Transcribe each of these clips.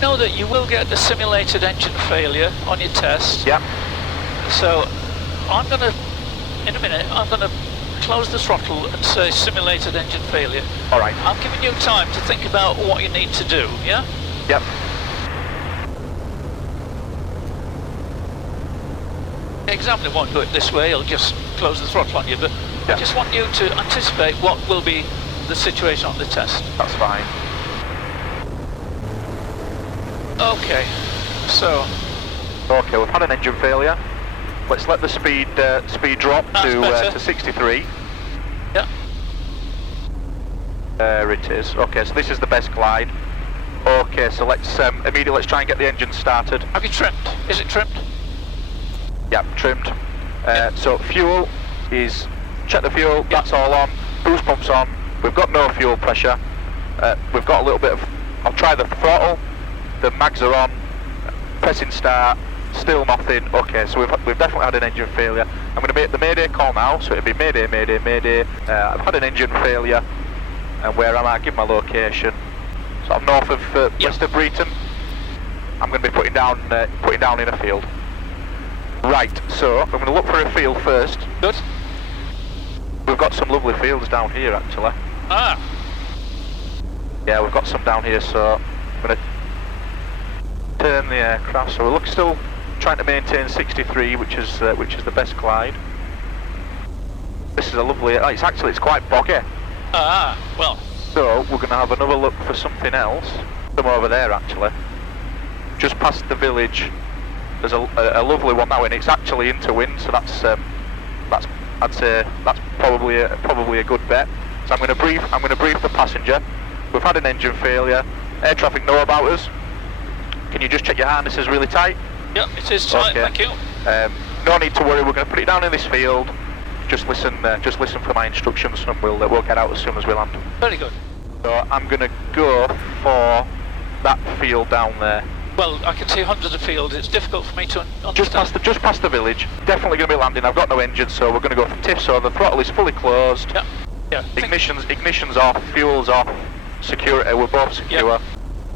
know that you will get a simulated engine failure on your test. Yep. So I'm going to, in a minute, I'm going to close the throttle and say simulated engine failure. All right. I'm giving you time to think about what you need to do, yeah? Yep. The examiner won't do it this way, he'll just close the throttle on you, but Yep. I just want you to anticipate what will be the situation on the test. That's fine. Okay, so... Okay, we've had an engine failure. Let's let the speed drop That's to 63. Yeah. There it is. Okay, so this is the best glide. Okay, so let's immediately let's try and get the engine started. Have you trimmed? Is it trimmed? Yep, trimmed. So fuel is, check the fuel, that's all on. Boost pump's on. We've got no fuel pressure. We've got a little bit of, I'll try the throttle. The mags are on. Pressing start. Still nothing. Okay, so we've definitely had an engine failure. I'm going to make the Mayday call now, so it'll be Mayday, Mayday, Mayday. I've had an engine failure, and where am I? Give my location. So I'm north of west of Breton. I'm going to be putting down in a field. Right, so I'm going to look for a field first. Good. We've got some lovely fields down here, actually. Ah. Yeah, we've got some down here, so I'm going to turn the aircraft. So we're still trying to maintain 63, which is the best glide. This is a lovely. It's quite boggy. Ah. Well. So we're going to have another look for something else. Some over there, actually. Just past the village. There's a lovely one now, and it's actually into wind. So that's I'd say that's probably a good bet. So I'm going to brief the passenger. We've had an engine failure. Air traffic know about us. Can you just check your harnesses really tight? Yep, it is tight, okay. Thank you. No need to worry, we're going to put it down in this field. Just listen for my instructions, and we'll get out as soon as we land. Very good. So I'm going to go for that field down there. Well, I can see hundreds of fields. It's difficult for me to understand. Just past the village. Definitely going to be landing. I've got no engine, so we're going to go for tiff. So the throttle is fully closed. Yeah. Yeah. Ignition's off. Fuel's off. Security. We're both secure. Yeah.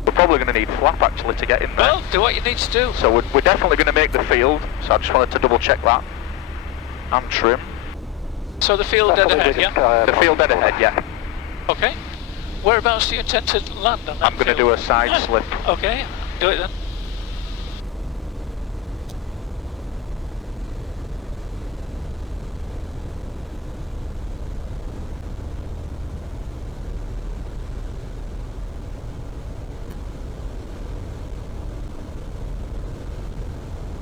We're probably going to need flap actually to get in there. Well, do what you need to do. So we're definitely going to make the field. So I just wanted to double check that. And trim. So the field dead ahead, yeah? The field dead ahead, yeah. Okay. Whereabouts do you intend to land on that I'm going to do a side slip. Okay, do it then.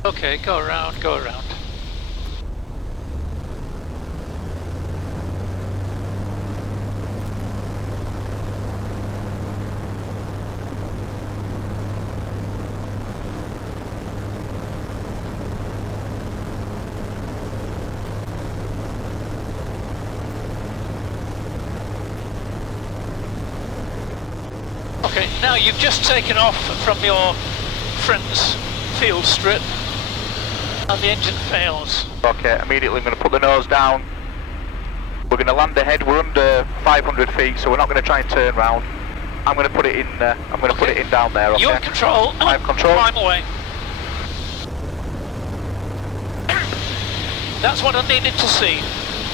Okay, go around, go around. Okay, now you've just taken off from your friend's field strip and the engine fails. Okay, immediately I'm going to put the nose down. We're going to land ahead. We're under 500 feet, so we're not going to try and turn round. I'm going to put it in. I'm going to put it in down there. Okay. You're in control. I have control. Climb away. That's what I needed to see.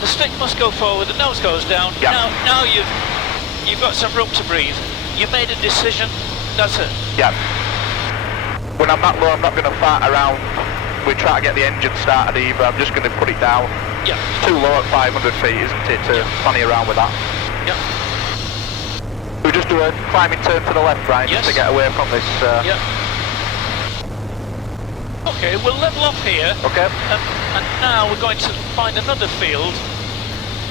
The stick must go forward. The nose goes down. Yeah. Now you've got some room to breathe. You made a decision. That's it. Yeah. When I'm that low, I'm not going to fart around. We try to get the engine started either. I'm just going to put it down. Yeah. It's too low at 500 feet, isn't it, to fanny around with that? Yeah. We just do a climbing turn to the left, Brian, Yes. just to get away from this. Yeah. Okay, we'll level off here. Okay. And now we're going to find another field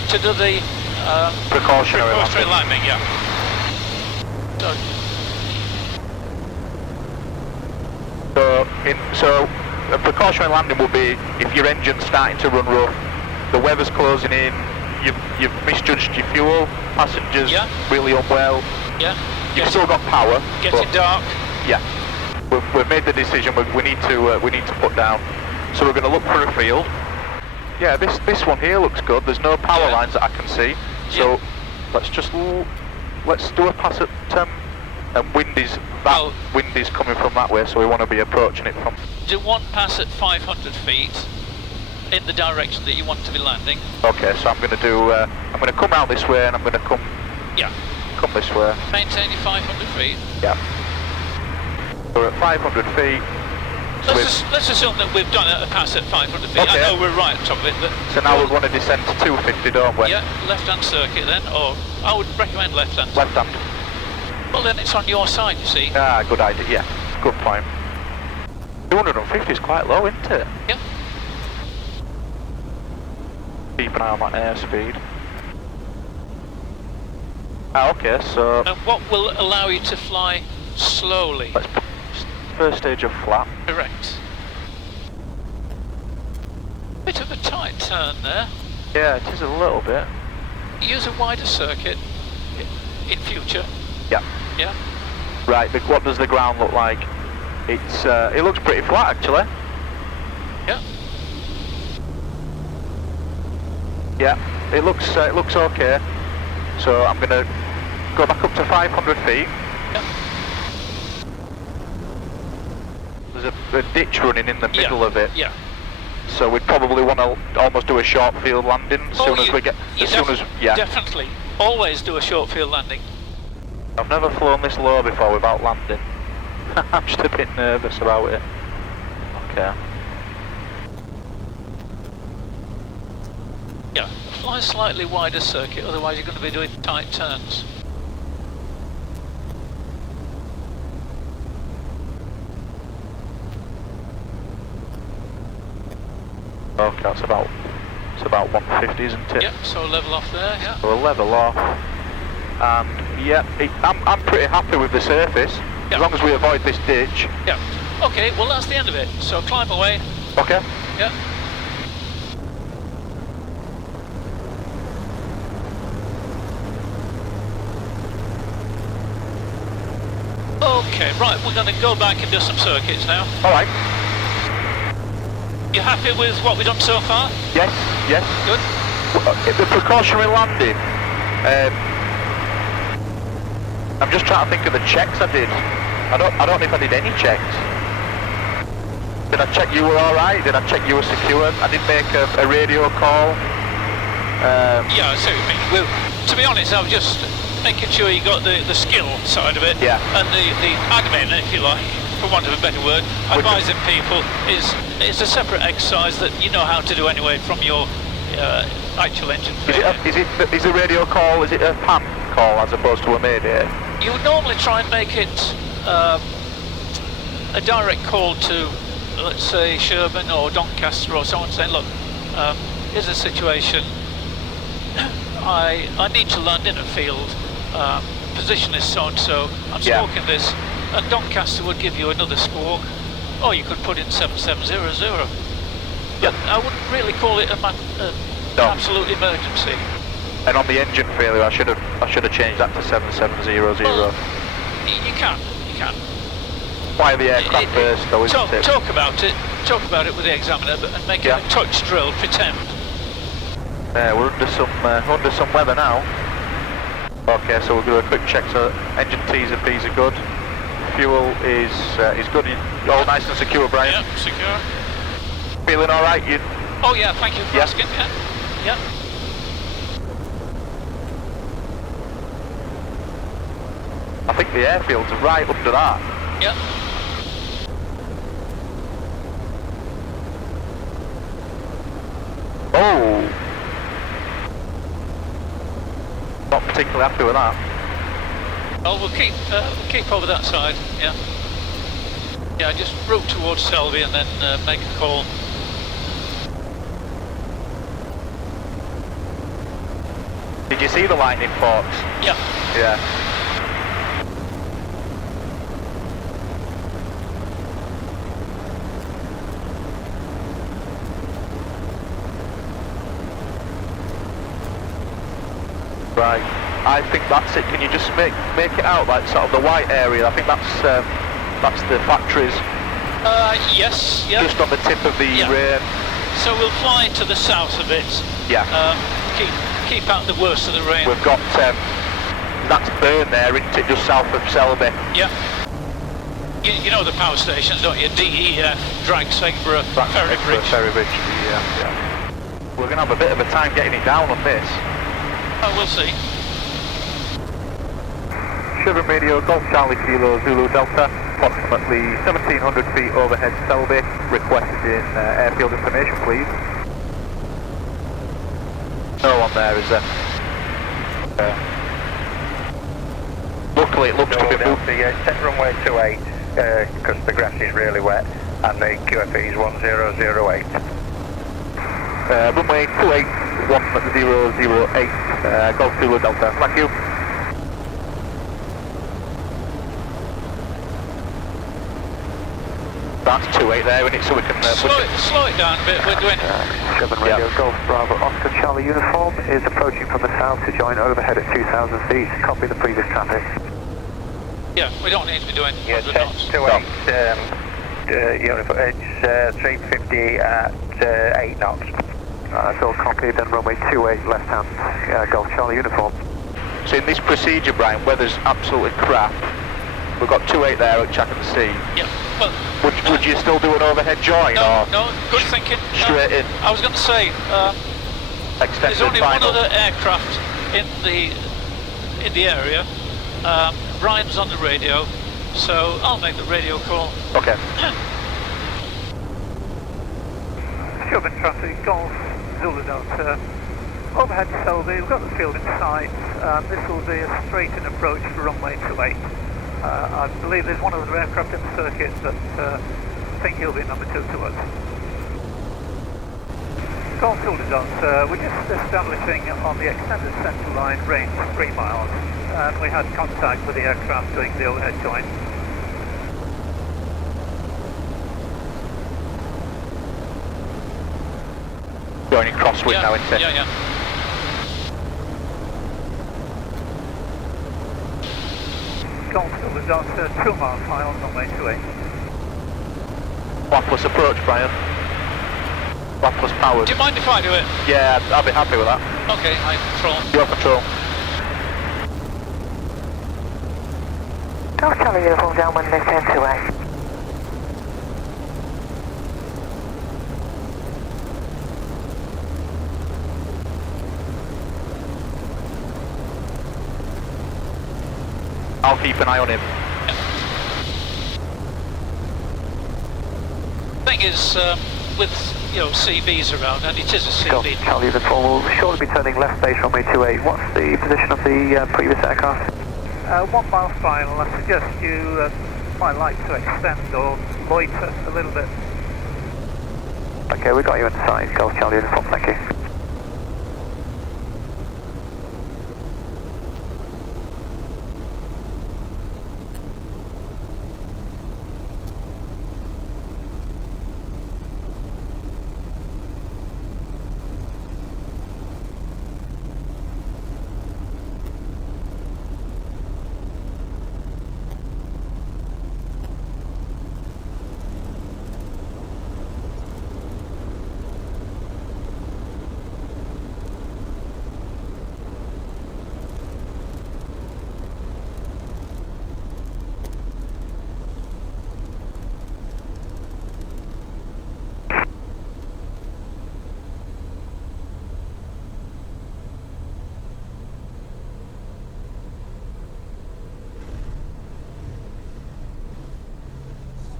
to do the Precautionary landing. Yeah. So a precautionary landing will be if your engine's starting to run rough, the weather's closing in, you've misjudged your fuel, passengers really unwell. Yeah. You've still got power. Getting dark. Yeah. We've made the decision. We need to put down. So we're going to look for a field. Yeah, this one here looks good. There's no power lines that I can see. So let's do a pass at And wind is coming from that way, so we want to be approaching it from. Do one pass at 500 feet in the direction that you want to be landing. Okay, so I'm going to do. I'm going to come out this way, and I'm going to come. Yeah. Come this way. Maintain your 500 feet. Yeah. We're at 500 feet. So let's assume that we've done a pass at 500 feet. Okay. I know we're right on top of it, but... So now we want to descend to 250, don't we? Yeah, left-hand circuit then, or I would recommend left-hand. Left-hand. Well, then it's on your side, you see. Ah, good idea, yeah. Good point. 250 is quite low, isn't it? Yeah. Keep an eye on that airspeed. Ah, okay, so... And what will allow you to fly slowly? Let's put first stage of flap. Correct. Bit of a tight turn there. Yeah, it is a little bit. Use a wider circuit in future. Yeah. Yeah. Right, what does the ground look like? It's it looks pretty flat actually. Yeah. Yeah, it looks okay. So I'm gonna go back up to 500 feet. Yeah. There's a ditch running in the middle of it. Yeah. So we'd probably want to almost do a short field landing as soon as we get. Definitely. Always do a short field landing. I've never flown this low before without landing. I'm just a bit nervous about it. Okay. Yeah, fly slightly wider circuit, otherwise you're going to be doing tight turns. Okay, it's about 150, isn't it? Yep, so level off there, yeah. So we'll level off. And yeah, I'm pretty happy with the surface, as long as we avoid this ditch. Yeah. Okay, well that's the end of it. So climb away. Okay. Yeah. Okay, right, we're going to go back and do some circuits now. Alright. You happy with what we've done so far? Yes, yes. Good. The precautionary landing, I'm just trying to think of the checks I did. I don't know if I did any checks. Did I check you were alright? Did I check you were secure? I did make a radio call. Yeah, I see what you mean. Well, to be honest, I was just making sure you got the skill side of it. Yeah. And the admin, if you like, for want of a better word, advising people is a separate exercise that you know how to do anyway from your actual engine failure. Is the radio call, is it a PAM call as opposed to a mayday? You would normally try and make it a direct call to, let's say, Sherburn or Doncaster or someone saying, look, here's a situation, I need to land in a field, position is so-and-so, I'm squawking this, and Doncaster would give you another squawk, or you could put in 7700. But I wouldn't really call it an absolute emergency. And on the engine failure, I should have changed that to 7700. Well, you can. Fly the aircraft first, though, isn't it? Talk about it with the examiner, and make it a touch drill. Pretend. We're under some weather now. Okay, so we'll do a quick check. So engine T's and B's are good. Fuel is good. All nice and secure, Brian. Yeah, secure. Feeling all right? Oh yeah, thank you for asking. Yeah. I think the airfield's right under that. Yeah. Oh! Not particularly happy with that. Oh, we'll keep over that side. Yeah. Yeah, just route towards Selby and then make a call. Did you see the lightning forks? Yeah. Yeah. Right, I think that's it. Can you just make it out, like sort of the white area? I think that's the factories. Yes, yeah. Just on the tip of the rear. So we'll fly to the south of it. Yeah. Keep out the worst of the rain. We've got that's Burn there, isn't it, just south of Selby? Yeah. You know the power stations, don't you? DEF, Dragsfiggborough, Ferry Bridge. Ferry Bridge, yeah. We're going to have a bit of a time getting it down on this. Oh, we'll see. Chevron Radio, Golf Charlie Kilo Zulu Delta, approximately 1,700 feet overhead Selby, requested airfield information please. No one there, is there? Luckily it looks to be moved. Set runway 28, because the grass is really wet, and the QFE is 1008. Runway 28, 1008, Golf Zulu Delta, thank you. That's 28 there, isn't it, so we can... slow it down a bit, we're doing... Chevron Radio, Golf Bravo, Oscar Charlie Uniform is approaching from the south to join overhead at 2,000 feet. Copy the previous traffic. Yeah, we don't need to be doing 100 set knots. to 8, Uniform, it's 350 at 8 knots. That's all copied, then runway 28 left hand, Golf Charlie Uniform. So in this procedure, Brian, weather's absolutely crap. We've got 28 there at Chatham Sea. Yeah, well... Would you still do an overhead join? No, good thinking. Straight in? I was going to say, there's only one other aircraft in the area. Brian's on the radio, so I'll make the radio call. Okay. Chevron traffic, Golf Zulu Delta. Overhead Selby, we've got the field in sight. This will be a straight-in approach for runway 28. I believe there's one other aircraft in the circuit, but I think he'll be number 2 to us. Golf Zulu Delta, we're just establishing on the extended central line range 3 miles, and we had contact with the aircraft doing the overhead join. Joining crosswind now, isn't it? Yeah. Golf Zulu Delta, 2 miles high on runway 28. Flapless approach, Brian. Flapless powered. Do you mind if I do it? Yeah, I'll be happy with that. Okay, I control. Your control. Golf Charlie Uniform down when they turn 28. I'll keep an eye on him. Thing is, with CVs around, and it is a CV. Golf Charlie Uniform will shortly be turning left base runway 28. What's the position of the previous aircraft? 1 mile final. I suggest you might like to extend or loiter a little bit. Okay, we got you inside. Golf Charlie Uniform, thank you.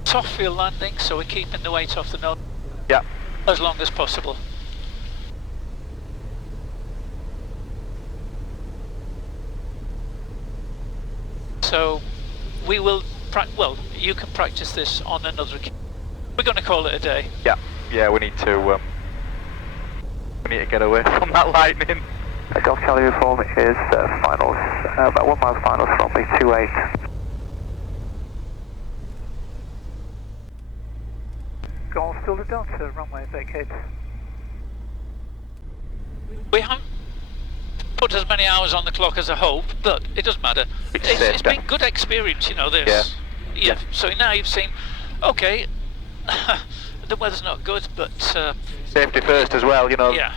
Soft field landing, so we're keeping the weight off the nose Yeah. as long as possible. So we will, you can practice this on another. We're going to call it a day. Yeah, we need to get away from that lightning. Golf Charlie Uniform is finals, about 1 mile finals from me, 28. Golf Zulu Delta, runway vacate. We haven't put as many hours on the clock as I hoped, but it doesn't matter. It's been good experience, this. Yeah. So now you've seen, okay, the weather's not good, but... Safety first as well, Yeah.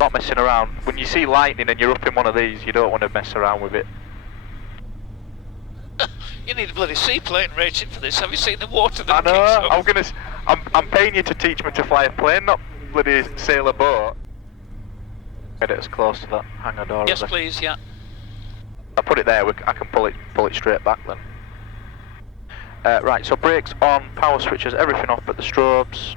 Not messing around. When you see lightning and you're up in one of these, you don't want to mess around with it. You need a bloody seaplane racing for this. Have you seen the water that I know. kicks up? I'm paying you to teach me to fly a plane, not bloody sail a boat. Get it as close to that hangar door. Yes, please. Yeah. I put it there. I can pull it straight back then. Right. So brakes on, power switches, everything off, but the strobes.